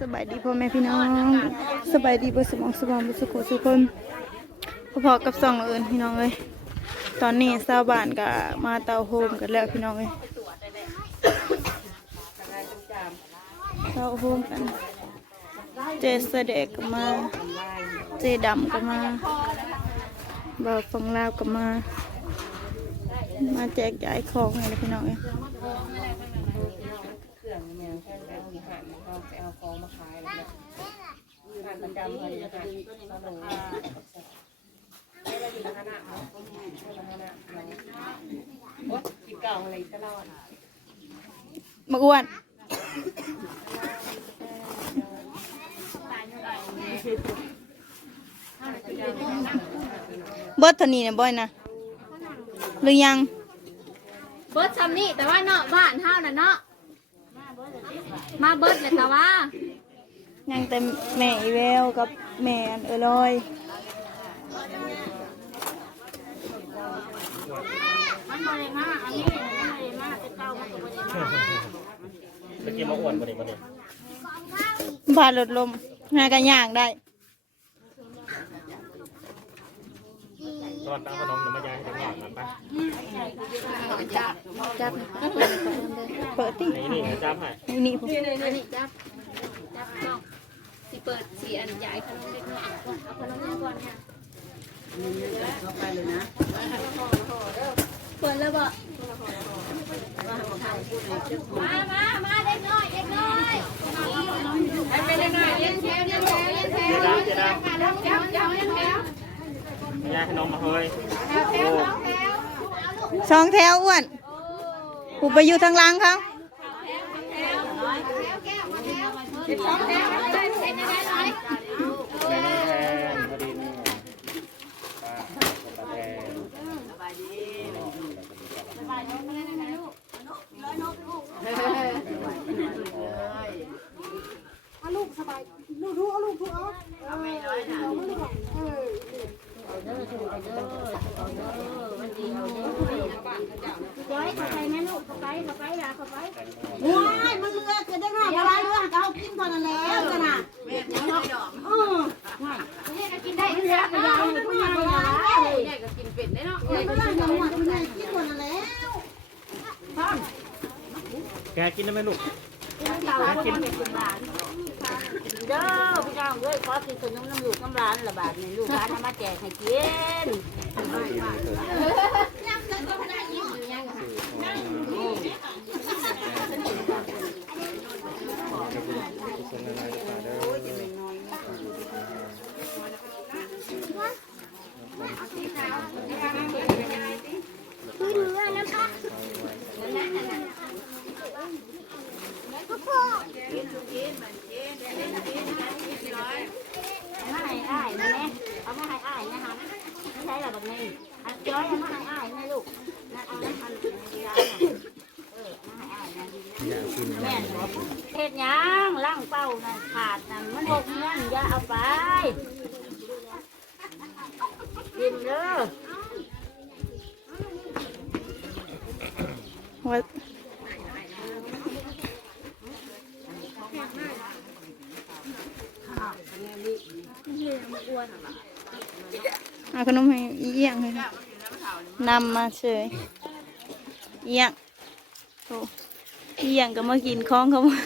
สบายดีพ่อแม่พี่น้องสบายดีบ่สมองสมองบ่สุขสุขคนพอๆกับสองเอิญพี่น้องเอ้ยตอนนี้ชาวบ้านก็มาเตาโฮมกันแล้วพี่น้องเอ้ยเตาโฮมกัน เจสเด็กก็มา เจดำก็มาบ่าวฟังลาวก็มา มาแจกจ่ายของให้พี่น้องเอ้ย ขาไปเองมาขายแล้วเนี่ยหานประจำเลยหานสนุกเราอยู่ในคณะเขาในคณะเราโอ๊ยกินเก่าอะไรก็เล่าอะมาอ้วนเบิดเท่านี้นะบอยนะหรือยัง เบิร์ดซำนี่แต่ว่าเนาะบ้านเฮานะเนาะ มาเบิร์ดเลยแต่ว่ายังแต่แม่อีเวลกับแม่อันเออลอยมันบ่ได้มาอันนี้มันบ่ได้มาแต่เก่ามันก็บ่ได้มาตะกี้มาอ้วนบ่ได้บ่ได้พาลดลมหากันย่างได้ อนตั้งขนมน้ำมายายให้ทั้งหลังนั้นไปจับเปิดตินี่นี่จับให้นี่นี่ผมอันนี้จับจับน้องสิเปิดสีอันใหญ่ขนมเล็กน้อยเอาขนมนี้ก่อนค่ะเปิดแล้วบ่มามามาเล็กน้อยเล็กน้อยไปไปเล็กน้อยเลี้ยงแถวเลี้ยงแถวเลี้ยงแถวเจ๊ดำเจ๊ดเลี้ยงแถวเลี้ยงแถวเลี้ ยงแถวำมายายขนมมาเฮ้ยโอ้สองแถวอ้วนกูไปอยู่ทางหล่างเขาแม่น้องแทนพอดีนี่ป้าป้าแทน ว้ายมันเลือกจะได้ง่ายอะไรเลือกเอากินตอนนั้นแล้วกันน่ะเออกินได้กินได้ไม่ได้ไม่ได้ไม่ได้ใหญ่ก็กินเป็ดได้เนาะไม่ได้จังหวัดมันใหญ่กินตอนนั้นแล้วแกกินได้ไหมลูกเด้อพี่น้องเอ้ยขอกินขนมน้ำลูกน้ำร้านละบาทนี่ลูกร้านเอามาแจกให้กิน มาให้อ้ายนะแม่เอามาให้อ้ายนะคะไม่ใช่หรอกแบบนี้อันจ้อยเอามาให้อ้ายนะลูกนั่นเอาน้ำอันนี้ร้านน่ะเออมาให้อ้ายนะแม่นบ่เฮ็ดหยังล่างเป้าน่ะขาดน่ะมันหกเงินอย่าเอาไปกินเด้อ ว่าเอาขนมให้อีเอียงเลยนำมาเฉยเอียงโอ้อีเอียงก็มากินของเขามา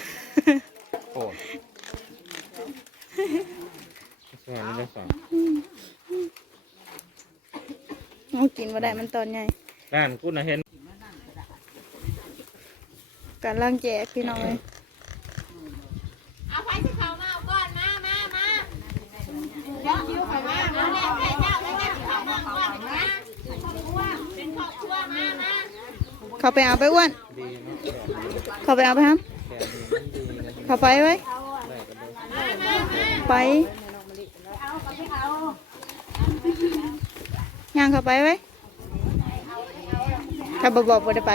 โอ้แค่นี้ได้สองเอากินมาได้มันตอนใหญ่ด้านกูน่ะเห็น การล่างแจกพี่น้องเลยเอาไปที่เขามาเอาก่อนมามามาเดี๋ยวคิวข่อยมาเอาแม่แม่เจ้าแล้วแม่ที่เขามาก่อนนะเป็นครอบครัวเป็นครอบครัวมามาเขาไปเอาไปอ้วนดีเนาะเขาไปเอาไปครับแค่นี้ดีนะเขาไปไว้ไปย่างเขาไปไว้ถ้าบบอกว่าได้ไป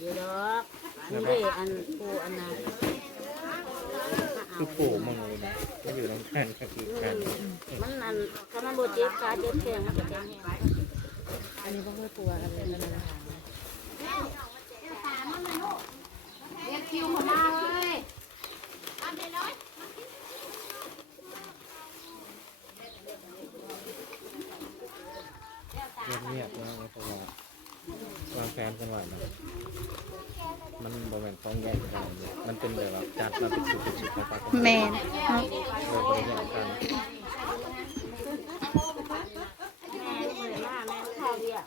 อยู่ดอกนี่เด้อันปูอันนั้นคือปู่มังเลยนะไม่อยู่ตรงแขนก็คือแขนมันอันถ้ามันบ่เจ็บขาเจ็บแข้งมันก็แข็งแรงอันนี้บ่ค่อยปวดอะไรแล้วนะเรียกคิวเขามาเลยเงียบเงียบๆนะเพราะว่าวาง แผนกันไว้นะมันบริเวณต้องแยกกันเลยมันเป็นแบบว่าจัดมาเป็นสุดๆสุดของปากกันแมนเนาะโดยบริเวณกัน แม่เมื่อยมาแม่ข้าวเรียก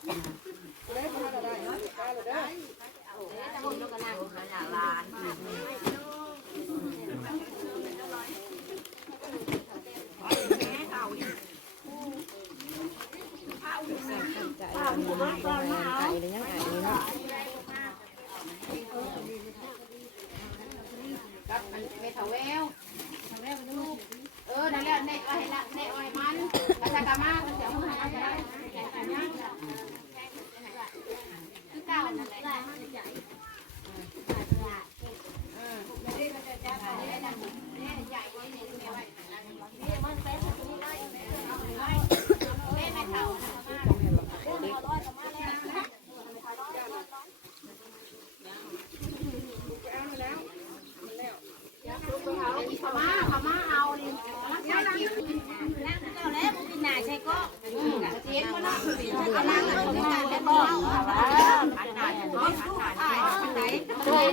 ใจอันนี้บ่ให้ไก่เลยยังไงนี่เนาะ กับมันไม่เท่าแววเออ นั่นแหละเน็ตไว้ละเน็ตไว้มันกระชากามามันจะเอามาให้ได้คือเก่านั่นแหละเขามาเขามาเอาดิแล้วแล้วแล้วกินหนาใช่ก็เทียนก็นะเอาล้างแล้วกินหนาใช่ก็อันไหนอันไหนอันไหนเคย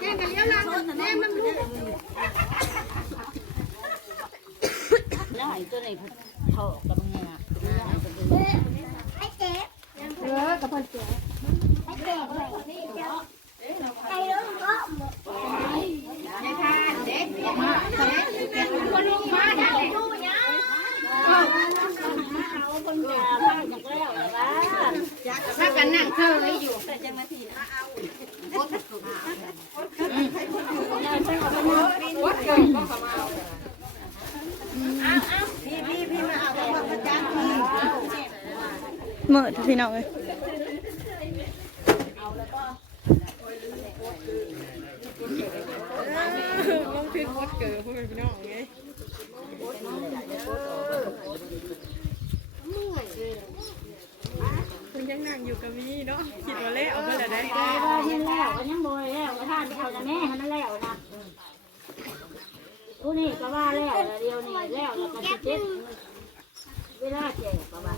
แค่กันเลี้ยงล้างแม่มัน แล้วไอ้ตัว นี้เท่ากับเงี้ยถ้ากันนั่งเธอเลยอยู่ เมื่อ พี่น้องเลยต้องพิดวดเกิดพ่อแม่พี่น้องไงคุณยังนั่งอยู่กับมีเนาะคิดว่าเละเอาไปแล้วได้แกว่ายังแล้วก็ยังบ่แล้วก็ท่านเอาแต่แม่ให้มันแล้วนะผู้นี้ก็ว่าแล้วเดียวนี่แล้วแล้วก็สิเจ็บเวลาแก่ก็ว่า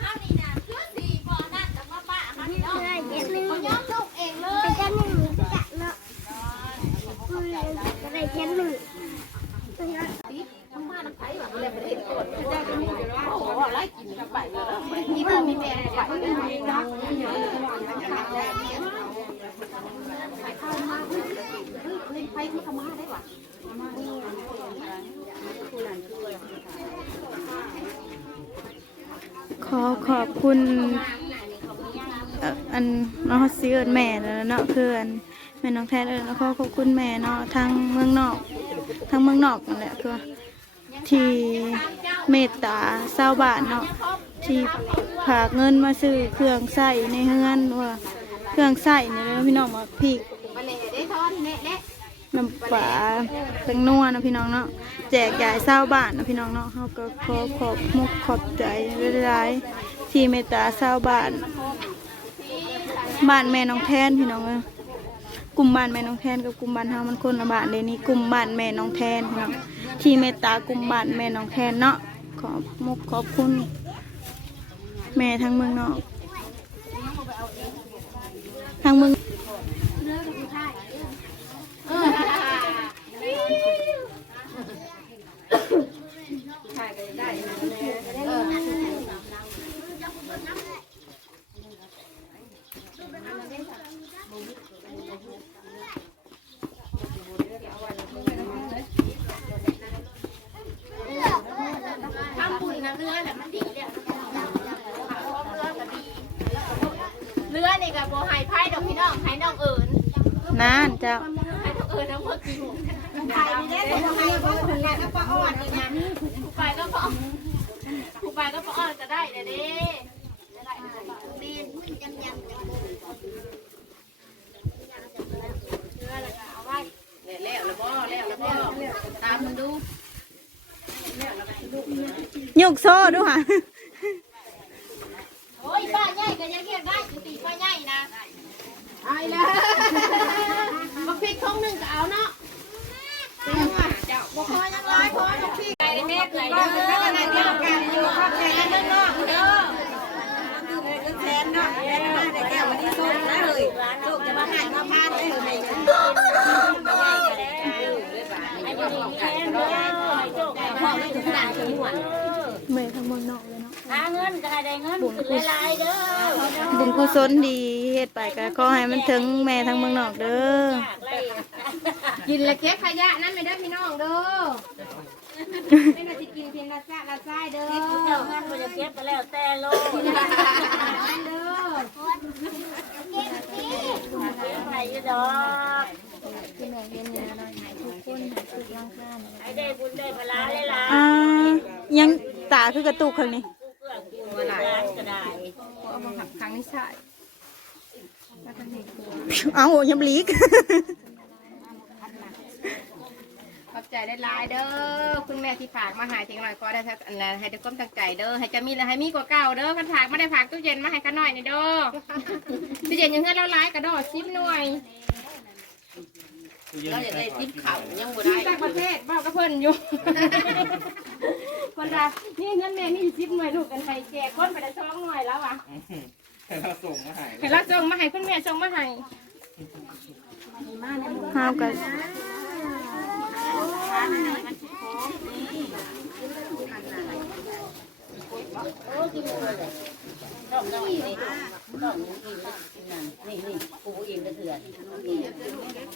เฮานี่นะคือสีบ่นั่นแต่ว่าป้าเฮานี่เนาะเขาย้อมลูกเองเลย จะหนึ่งจะจัดเนาะก็ ได้แค่หนึ่งมีพ่อมีแม่ไปเลยนะไปที่เขามาได้ว่ะขอขอบคุณ อันน้อเอิ้นแม่แล้วเนาะคืออัน แม่น้องแท้เลยแล้วก็ขอบคุณแม่เนาะทางเมืองนอกทางเมืองนอกนั่นแหละคือที่เมตตาชาวบ้านเนาะที่ฝากเงินมาซื้อเครื่องใส่ในเฮือนว่าเครื่องใส่เนี่ยแล้วพี่น้องมาพริกมาเลยได้ทอนเนี่ยน้ำปลาเป็นนัวนะพี่น้องเนาะแจกยายเศร้าบานนะพี่น้องเนาะเขาก็ขอขอบมุกขอบใจหลายๆที่เมตตาเศร้าบานบ้านแม่น้องแทนพี่น้องเอ้ย กลุ่มบ้านแม่น้องแทนกับกลุ่มบ้านเฮามันคนละบ้านเลยนี่กลุ่มบ้านแม่น้องแทนพี่น้องที่เมตตากลุ่มบ้านแม่น้องแทนเนาะขอบมุกขอบคุณ แม่ทั้งเมืองนอกทั้งเมือง ทำบุญนะเรือแหละมันดีเนี่ยเรือก็ดี เรือนี่กับโบไฮไพ่ดอกพี่น้องไฮน้องเอิญนานเจ้าเอน้ำพอกินไข่นี่ได้ทำไมว่าผลงานก็ปลาอ่อนนี่นะผู้ไปก็ปลาผู้ไปก็ปลาอ่อนจะได้เลยดิดีมันยังยังเอาไว้แล้วแล้วบ่แล้วแล้วบ่ตามมึงดูยกโซ่ดูค่ะโอ้ยป้าใหญ่ก็ยังเรียกได้อยู่ตีป้าใหญ่นะไอ้ละบักพริกทงหนึ่งก็เอาเนาะเจ้าบ่พอยังร้อยพอบักพริกไก่แม่ไก่เด้อขนาดเดียวกันอยู่ข้าวแกงเด้อนอกเด้อแทนเนาะแทนมาแต่แก้ววันนี้สุกนะเลยสุกจะมาหายมาพานได้เลยไอ้นี่แทนเด้อพ่อไม่ถึงขนาดถึงหวน เมย์ทั้งเมืองนอกเลยเนาะ หาเงินก็ให้ได้เงินขึ้นหลายๆเด้อบุญกุศลดีเฮ็ดไปก็ขอให้มันถึงแม่ทั้งเมืองนอกเด้อกินและเก็บขยะนั่นไม่ได้พี่น้องเด้อไม่ได้กินเพียงละซ่าละซ่าเด้อเจ้าเงินบ่จะเก็บไปแล้วแต่โลดเด้อ เก็บไปอยู่ดอกที่แม่เห็นเนี่ยนะทุกคนหาสุดร่างกายให้ได้บุญได้พลาหลายอ่ายังตาคือกระตุกครั้งนี้ๆเพื่อกินเวลาก็ได้ เอา มาหักครั้งนี้ใช่เอายำลีกขอบใจได้หลายเด้อคุณแม่ที่ฝากมาหายทิ้งหน่อยก็ได้ทักอันนั้นให้ทุกคนตั้งใจเด้อให้จะมีและให้มีกว่าเก่าเด้อกันฝากไม่ได้ฝากตู้เย็นมาให้กันหน่อยนี่เด้อตู้เย็นยังเงินเราหลายกระดอซิบหน่วยเราอยากได้ทิปเขายังบ่ที่ได้ต่างประเทศบอกกับเพิ่นอยู่คนละนี่เงินแม่มีซิบหน่วยลูกกันไปแจกคนไปได้ช่องหน่วยแล้วอะ ให้เราส่งมาให้ให้เราส่งมาให้คุณแม่ส่งมาให้ห้าวกันนี่นี่ปูเองก็เถื่อน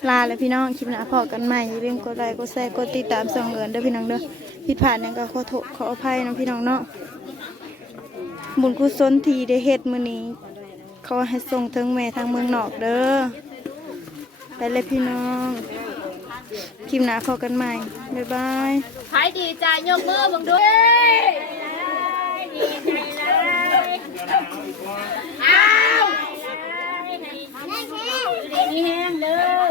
ลาเลยพี่น้องคลิปหน้าพอกันใหม่อย่าลืมกดไลค์กดแชร์กดติดตามส่องเงินเด้อพี่น้องเด้อผิดพลาดหยังก็ขอโทษขออภัยนะพี่น้องเนาะ บุญกุศลที่ได้เฮ็ดมื้อนี้ขอให้ส่งถึงแม่ทางเมืองนอกเด้อไปเลยพี่น้องคลิปหน้าพอกันใหม่ บ๊ายบายขายดีใจยกมือบังดูดีใจเลยอ้าวดีแห้งเลย